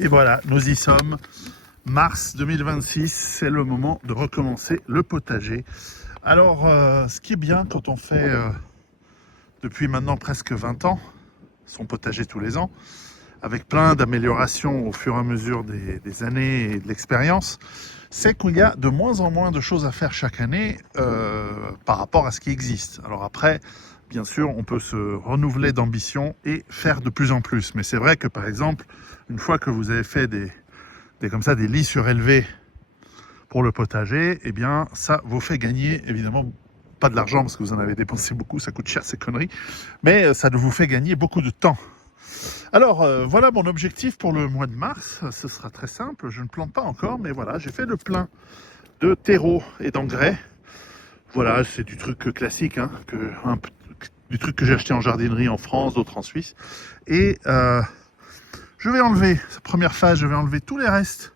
Et voilà, nous y sommes. Mars 2026, c'est le moment de recommencer le potager. Alors, ce qui est bien quand on fait, depuis maintenant presque 20 ans, son potager tous les ans, avec plein d'améliorations au fur et à mesure des années et de l'expérience, c'est qu'il y a de moins en moins de choses à faire chaque année par rapport à ce qui existe. Alors après, bien sûr, on peut se renouveler d'ambition et faire de plus en plus. Mais c'est vrai que par exemple, une fois que vous avez fait comme ça, des lits surélevés pour le potager, eh bien ça vous fait gagner évidemment pas de l'argent parce que vous en avez dépensé beaucoup, ça coûte cher ces conneries, mais ça vous fait gagner beaucoup de temps. Alors voilà mon objectif pour le mois de mars, ce sera très simple, je ne plante pas encore, mais voilà, j'ai fait le plein de terreau et d'engrais. Voilà, c'est du truc classique, hein, du truc que j'ai acheté en jardinerie en France, d'autres en Suisse. Et je vais enlever, première phase, je vais enlever tous les restes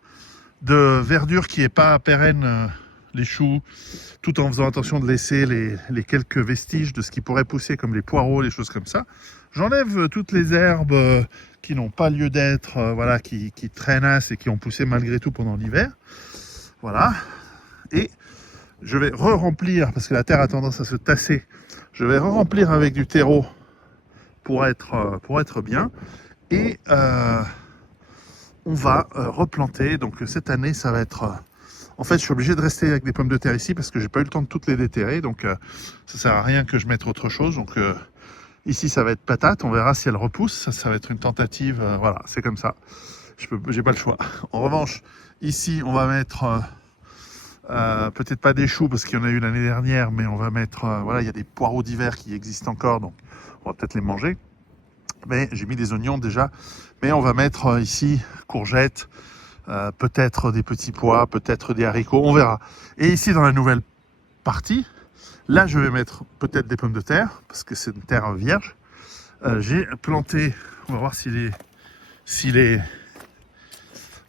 de verdure qui n'est pas pérenne, les choux, tout en faisant attention de laisser les quelques vestiges de ce qui pourrait pousser, comme les poireaux, les choses comme ça. J'enlève toutes les herbes qui n'ont pas lieu d'être, voilà, qui traînassent et qui ont poussé malgré tout pendant l'hiver. Voilà. Et je vais re-remplir, parce que la terre a tendance à se tasser, je vais re-remplir avec du terreau pour être bien. Et on va replanter. Donc cette année, ça va être... en fait, je suis obligé de rester avec des pommes de terre ici parce que j'ai pas eu le temps de toutes les déterrer. Donc ça sert à rien que je mette autre chose. Donc ici, ça va être patate. On verra si elle repousse. Ça va être une tentative. Voilà, c'est comme ça. J'ai pas le choix. En revanche, ici, on va mettre... peut-être pas des choux parce qu'il y en a eu l'année dernière, mais on va mettre... voilà, il y a des poireaux d'hiver qui existent encore. Donc on va peut-être les manger. Mais j'ai mis des oignons déjà, mais on va mettre ici courgettes, peut-être des petits pois, peut-être des haricots, on verra. Et ici dans la nouvelle partie, là je vais mettre peut-être des pommes de terre, parce que c'est une terre vierge. J'ai planté, on va voir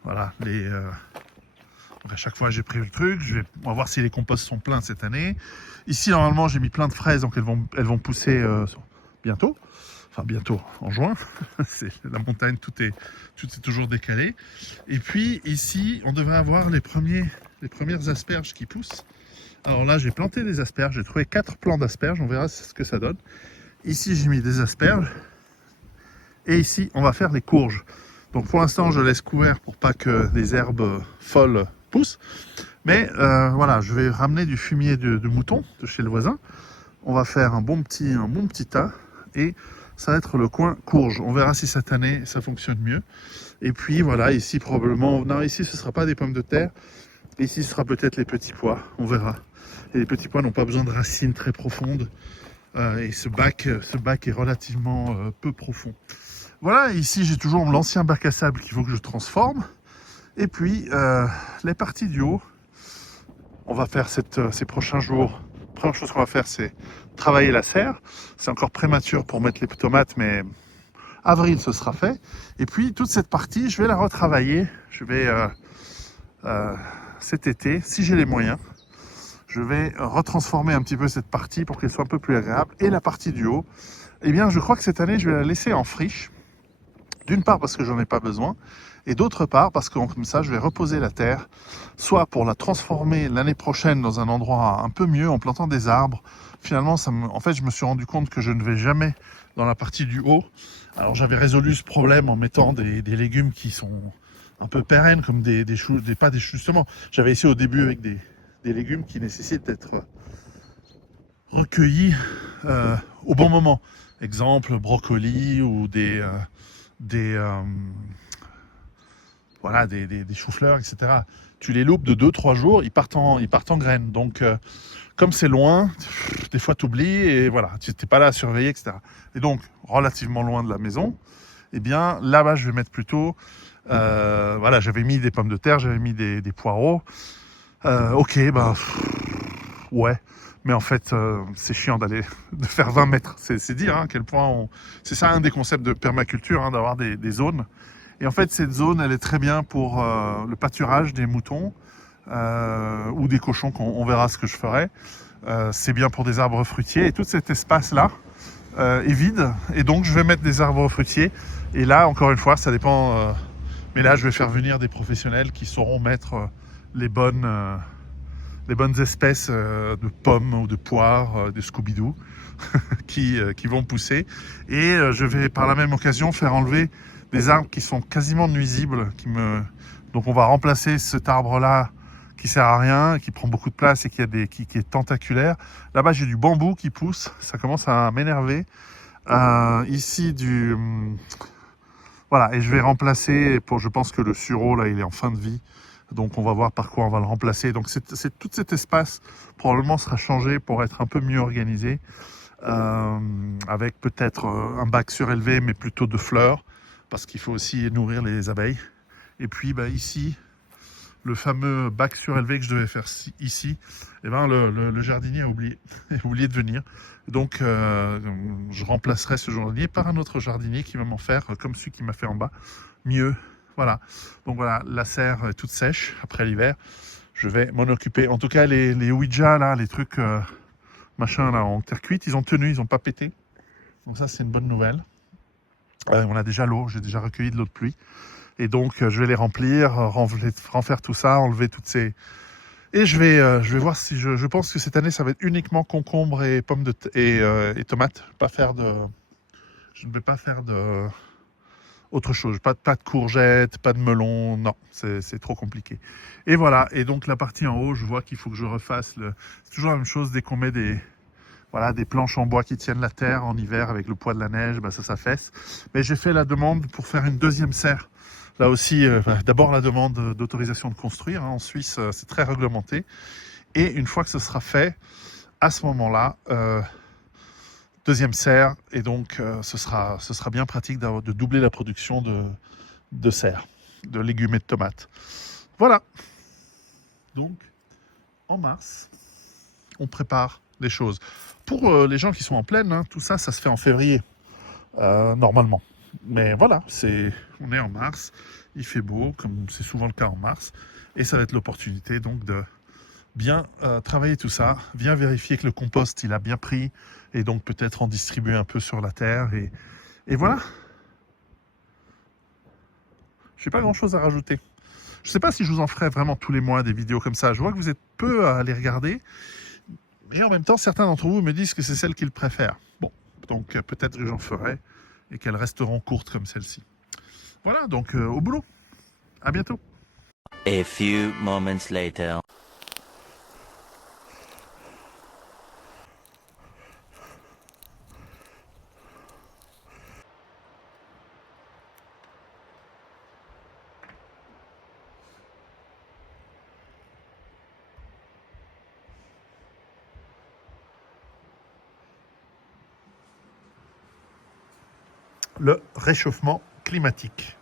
voilà, à chaque fois j'ai pris le truc, on va voir si les composts sont pleins cette année. Ici normalement j'ai mis plein de fraises, donc elles vont pousser bientôt. Enfin bientôt, en juin, c'est la montagne, tout est toujours décalé. Et puis ici, on devrait avoir les premières asperges qui poussent. Alors là, j'ai planté des asperges, j'ai trouvé 4 plants d'asperges, on verra ce que ça donne. Ici, j'ai mis des asperges. Et ici, on va faire les courges. Donc pour l'instant, je laisse couvert pour pas que des herbes folles poussent. Mais voilà, je vais ramener du fumier de mouton de chez le voisin. On va faire un bon petit tas. Et ça va être le coin courge. On verra si cette année ça fonctionne mieux. Et puis voilà, ici probablement, non, ici ce ne sera pas des pommes de terre. Ici ce sera peut-être les petits pois. On verra. Et les petits pois n'ont pas besoin de racines très profondes. Et ce bac est relativement peu profond. Voilà, ici j'ai toujours l'ancien bac à sable qu'il faut que je transforme. Et puis les parties du haut, on va faire ces prochains jours. La première chose qu'on va faire, c'est travailler la serre. C'est encore prématuré pour mettre les tomates, mais avril, ce sera fait. Et puis, toute cette partie, je vais la retravailler. Je vais, cet été, si j'ai les moyens, je vais retransformer un petit peu cette partie pour qu'elle soit un peu plus agréable. Et la partie du haut, eh bien, je crois que cette année, je vais la laisser en friche. D'une part parce que j'en ai pas besoin, et d'autre part parce que comme ça je vais reposer la terre, soit pour la transformer l'année prochaine dans un endroit un peu mieux en plantant des arbres. Finalement, en fait, je me suis rendu compte que je ne vais jamais dans la partie du haut. Alors j'avais résolu ce problème en mettant des légumes qui sont un peu pérennes, comme des choux, pas des choux justement. J'avais essayé au début avec des légumes qui nécessitent d'être recueillis au bon moment. Exemple, brocoli ou des choux-fleurs, etc. Tu les loupes de 2-3 jours, ils partent en graines. Donc, comme c'est loin, des fois tu oublies et voilà, tu n'es pas là à surveiller, etc. Et donc, relativement loin de la maison, eh bien, là-bas, je vais mettre plutôt... voilà, j'avais mis des pommes de terre, j'avais mis des poireaux. Ok, bah... ouais. Mais en fait, c'est chiant de faire 20 mètres. C'est dire à quel point c'est ça un des concepts de permaculture, d'avoir des zones. Et en fait, cette zone, elle est très bien pour le pâturage des moutons ou des cochons, on verra ce que je ferai. C'est bien pour des arbres fruitiers. Et tout cet espace-là est vide. Et donc, je vais mettre des arbres fruitiers. Et là, encore une fois, ça dépend Mais là, je vais faire venir des professionnels qui sauront mettre les bonnes, euh, les bonnes espèces de pommes ou de poires, de Scooby-Doo qui vont pousser. Et je vais par la même occasion faire enlever des arbres qui sont quasiment nuisibles. Donc on va remplacer cet arbre-là qui sert à rien, qui prend beaucoup de place et qui est tentaculaire. Là-bas, j'ai du bambou qui pousse. Ça commence à m'énerver. Ici, voilà, et je vais remplacer, je pense que le sureau, là, il est en fin de vie. Donc on va voir par quoi on va le remplacer. Donc tout cet espace probablement sera changé pour être un peu mieux organisé. Avec peut-être un bac surélevé, mais plutôt de fleurs, parce qu'il faut aussi nourrir les abeilles. Et puis ici, le fameux bac surélevé que je devais faire ici, eh ben, le jardinier a oublié, a oublié de venir. Donc je remplacerai ce jardinier par un autre jardinier qui va m'en faire comme celui qui m'a fait en bas, mieux. Voilà. Donc voilà, la serre est toute sèche après l'hiver. Je vais m'en occuper. En tout cas, les Ouija, là, les trucs machin là en terre cuite, ils ont tenu, ils n'ont pas pété. Donc ça, c'est une bonne nouvelle. On a déjà l'eau, j'ai déjà recueilli de l'eau de pluie. Et donc, je vais les remplir, refaire tout ça, enlever toutes ces... Et je vais voir si je pense que cette année, ça va être uniquement concombre et et tomates. Je ne vais pas faire de autre chose. Pas de courgettes, pas de melon. Non, c'est trop compliqué. Et voilà. Et donc, la partie en haut, je vois qu'il faut que je refasse c'est toujours la même chose dès qu'on met des planches en bois qui tiennent la terre en hiver avec le poids de la neige, ça s'affaisse. Mais j'ai fait la demande pour faire une deuxième serre. Là aussi, d'abord la demande d'autorisation de construire. En Suisse, c'est très réglementé. Et une fois que ce sera fait, à ce moment-là, deuxième serre. Et donc, ce sera bien pratique de doubler la production de serre, de légumes et de tomates. Voilà. Donc, en mars, on prépare les choses. Pour les gens qui sont en plaine, hein, tout ça, ça se fait en février, normalement. Mais voilà, on est en mars, il fait beau, comme c'est souvent le cas en mars, et ça va être l'opportunité donc de bien travailler tout ça, bien vérifier que le compost il a bien pris, et donc peut-être en distribuer un peu sur la terre, et voilà. Je n'ai pas grand-chose à rajouter. Je ne sais pas si je vous en ferai vraiment tous les mois des vidéos comme ça. Je vois que vous êtes peu à les regarder. Mais en même temps, certains d'entre vous me disent que c'est celle qu'ils préfèrent. Bon, donc peut-être que j'en ferai et qu'elles resteront courtes comme celle-ci. Voilà, donc au boulot. À bientôt. A few moments later. Le réchauffement climatique.